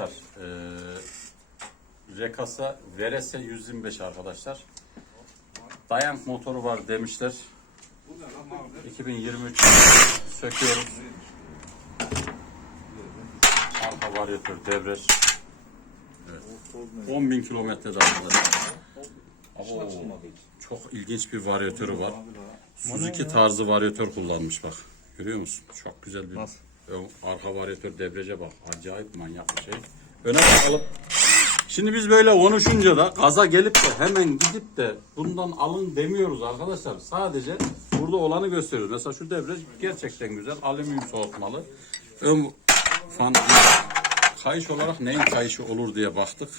arkadaşlar. Ee, Rekasa Verese 125 arkadaşlar. Dayank motoru var demişler. 2023 söküyoruz. Arka varyatör debriyaj. Evet. 10.000 kilometrede arkadaşlar. Çok ilginç bir varyatörü var. Suzuki tarzı varyatör kullanmış bak. Görüyor musun? Çok güzel bir Ön- arka varyatör debriyaja bak. Acayip manyak bir şey. Öne bakalım. Şimdi biz böyle konuşunca da gaza gelip de hemen gidip de bundan alın demiyoruz arkadaşlar. Sadece burada olanı gösteriyoruz. Mesela şu debriyaj gerçekten güzel. Alüminyum soğutmalı. Ön fan kayış olarak neyin kayışı olur diye baktık.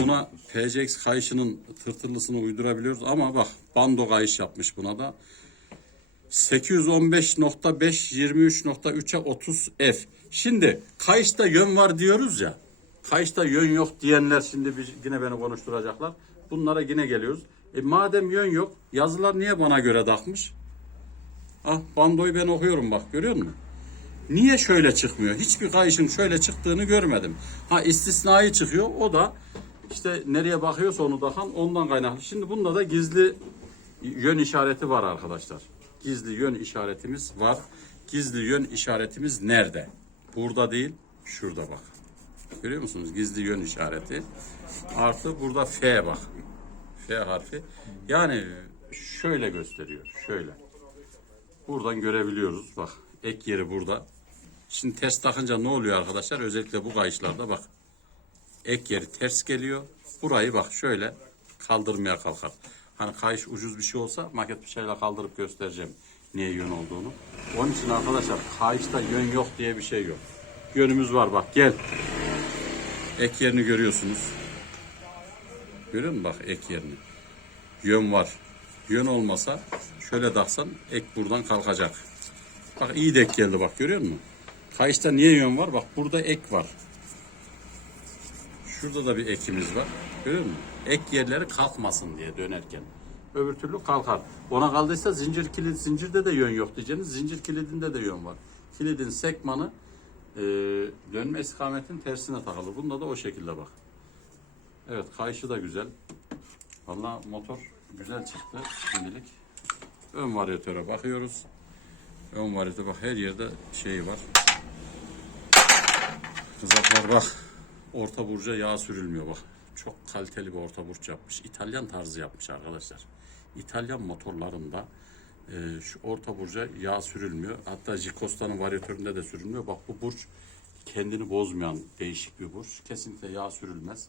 Buna PCX kayışının tırtıllısını uydurabiliyoruz ama bak bando kayış yapmış buna da. 815.5 23.3'e 30 F. Şimdi kayışta yön var diyoruz ya. Kayışta yön yok diyenler şimdi bir, yine beni konuşturacaklar. Bunlara yine geliyoruz. E madem yön yok yazılar niye bana göre takmış? Ah bandoyu ben okuyorum bak görüyor musun? Niye şöyle çıkmıyor? Hiçbir kayışın şöyle çıktığını görmedim. Ha istisnai çıkıyor. O da işte nereye bakıyorsa onu takan ondan kaynaklı. Şimdi bunda da gizli yön işareti var arkadaşlar. Gizli yön işaretimiz var. Gizli yön işaretimiz nerede? Burada değil, şurada bak. Görüyor musunuz? Gizli yön işareti. Artı burada F bak. F harfi. Yani şöyle gösteriyor. Şöyle. Buradan görebiliyoruz. Bak ek yeri burada. Şimdi ters takınca ne oluyor arkadaşlar? Özellikle bu kayışlarda bak. Ek yeri ters geliyor. Burayı bak şöyle kaldırmaya kalkar. Hani kayış ucuz bir şey olsa maket bir şeyle kaldırıp göstereceğim niye yön olduğunu. Onun için arkadaşlar kayışta yön yok diye bir şey yok. Yönümüz var bak gel. Ek yerini görüyorsunuz. Görüyor musun bak ek yerini? Yön var. Yön olmasa şöyle taksan ek buradan kalkacak. Bak iyi denk geldi bak görüyor musun? Kayışta niye yön var? Bak burada ek var. Şurada da bir ekimiz var. Görüyor musun? Ek yerleri kalkmasın diye dönerken. Öbür türlü kalkar. Ona kaldıysa zincir kilit zincirde de yön yok diyeceğiniz. Zincir kilidinde de yön var. Kilidin sekmanı e, dönme istikametin tersine takılır. Bunda da o şekilde bak. Evet kayışı da güzel. Valla motor güzel çıktı şimdilik. Ön varyatöre bakıyoruz. Ön varyatör bak her yerde şey var. Kızaklar bak. Orta burca yağ sürülmüyor bak. Çok kaliteli bir orta burç yapmış. İtalyan tarzı yapmış arkadaşlar. İtalyan motorlarında e, şu orta burca yağ sürülmüyor. Hatta Jicosta'nın varyatöründe de sürülmüyor. Bak bu burç kendini bozmayan değişik bir burç. Kesinlikle yağ sürülmez.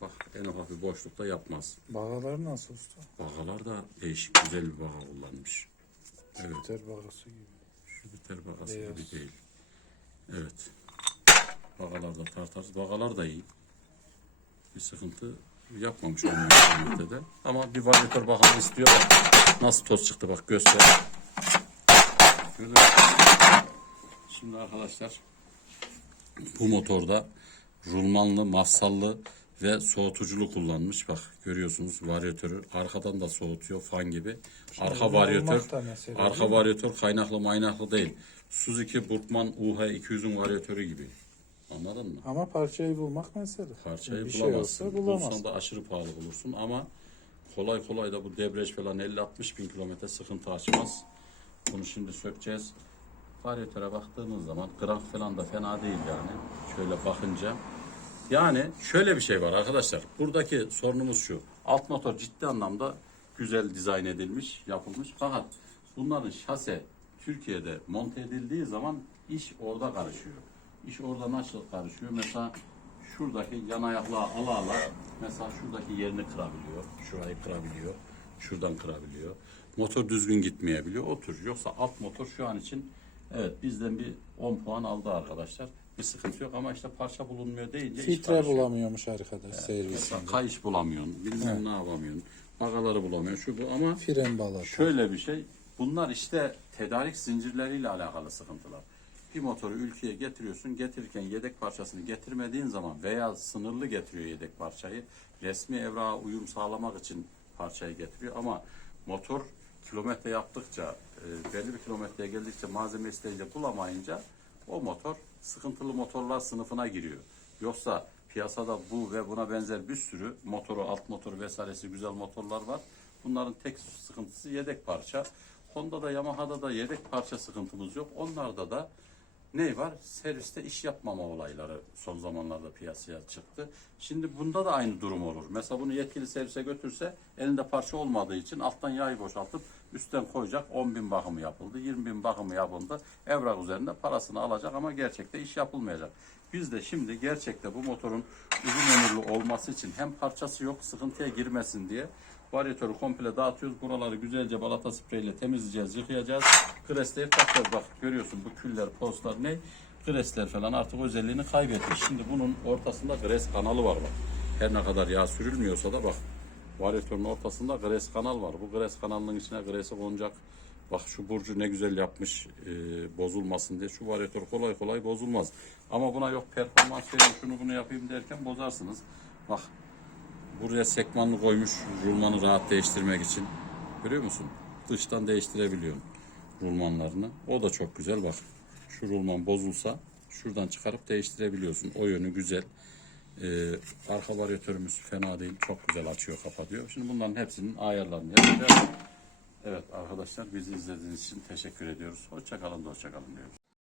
Bak en ufak bir boşlukta yapmaz. Bağlar nasıl usta? Bagalar da değişik güzel bir baga kullanmış. Evet. Biter bağısı gibi. Şu biter bagası Beyaz. gibi değil. Evet. Bagalar da tartarız. Bagalar da iyi. Bir sıkıntı yapmamış olmuyor de. Ama bir varyatör bakalım istiyor. Nasıl toz çıktı bak göster. Şimdi arkadaşlar bu motorda rulmanlı, mafsallı ve soğutuculu kullanmış. Bak görüyorsunuz varyatörü. Arkadan da soğutuyor fan gibi. Arka varyatör, arka varyatör kaynaklı maynaklı değil. Suzuki Burkman UH200'ün varyatörü gibi. Anladın mı? Ama parçayı bulmak mesele. Parçayı bir şey bulamazsın. olsa bulamazsın. Bulsan da aşırı pahalı bulursun ama kolay kolay da bu debriyaj falan 50-60 bin kilometre sıkıntı açmaz. Bunu şimdi sökeceğiz. Varyatöre baktığınız zaman graf falan da fena değil yani. Şöyle bakınca. Yani şöyle bir şey var arkadaşlar. Buradaki sorunumuz şu. Alt motor ciddi anlamda güzel dizayn edilmiş, yapılmış. Fakat bunların şase Türkiye'de monte edildiği zaman iş orada karışıyor. İş orada nasıl karışıyor? Mesela şuradaki yan ayaklığı ala ala mesela şuradaki yerini kırabiliyor. Şurayı kırabiliyor. Şuradan kırabiliyor. Motor düzgün gitmeyebiliyor. O tür. Yoksa alt motor şu an için evet bizden bir 10 puan aldı arkadaşlar. Bir sıkıntı yok ama işte parça bulunmuyor deyince iş Filtre karışıyor. bulamıyormuş arkadaş servisinde. Mesela kayış bulamıyorsun. Bilmem ne yapamıyorsun. Bagaları bulamıyorsun. Şu bu ama Fren balata. Şöyle bir şey. Bunlar işte tedarik zincirleriyle alakalı sıkıntılar. Bir motoru ülkeye getiriyorsun. Getirirken yedek parçasını getirmediğin zaman veya sınırlı getiriyor yedek parçayı. Resmi evrağa uyum sağlamak için parçayı getiriyor ama motor kilometre yaptıkça e, belli bir kilometreye geldikçe malzeme isteyince bulamayınca o motor sıkıntılı motorlar sınıfına giriyor. Yoksa piyasada bu ve buna benzer bir sürü motoru, alt motoru vesairesi güzel motorlar var. Bunların tek sıkıntısı yedek parça. Honda'da, Yamaha'da da yedek parça sıkıntımız yok. Onlarda da ne var? Serviste iş yapmama olayları son zamanlarda piyasaya çıktı. Şimdi bunda da aynı durum olur. Mesela bunu yetkili servise götürse elinde parça olmadığı için alttan yağı boşaltıp üstten koyacak. 10 bin bakımı yapıldı, 20 bin bakımı yapıldı. Evrak üzerinde parasını alacak ama gerçekte iş yapılmayacak. Biz de şimdi gerçekte bu motorun uzun ömürlü olması için hem parçası yok sıkıntıya girmesin diye varyatörü komple dağıtıyoruz. Buraları güzelce balata spreyle temizleyeceğiz, yıkayacağız. Kresleri takacağız. Bak görüyorsun bu küller, postlar ne? Kresler falan artık özelliğini kaybetmiş. Şimdi bunun ortasında gres kanalı var bak. Her ne kadar yağ sürülmüyorsa da bak. Varyatörün ortasında gres kanal var. Bu gres kanalının içine gresi konacak. Bak şu burcu ne güzel yapmış e, bozulmasın diye. Şu varyatör kolay kolay bozulmaz. Ama buna yok performans vereyim şunu bunu yapayım derken bozarsınız. Bak Buraya sekmanlı koymuş rulmanı rahat değiştirmek için. Görüyor musun? Dıştan değiştirebiliyorsun rulmanlarını. O da çok güzel bak. Şu rulman bozulsa şuradan çıkarıp değiştirebiliyorsun. O yönü güzel. Ee, arka varyatörümüz fena değil. Çok güzel açıyor kapatıyor. Şimdi bunların hepsinin ayarlarını yapacağız. Evet arkadaşlar bizi izlediğiniz için teşekkür ediyoruz. Hoşçakalın da hoşçakalın diyoruz.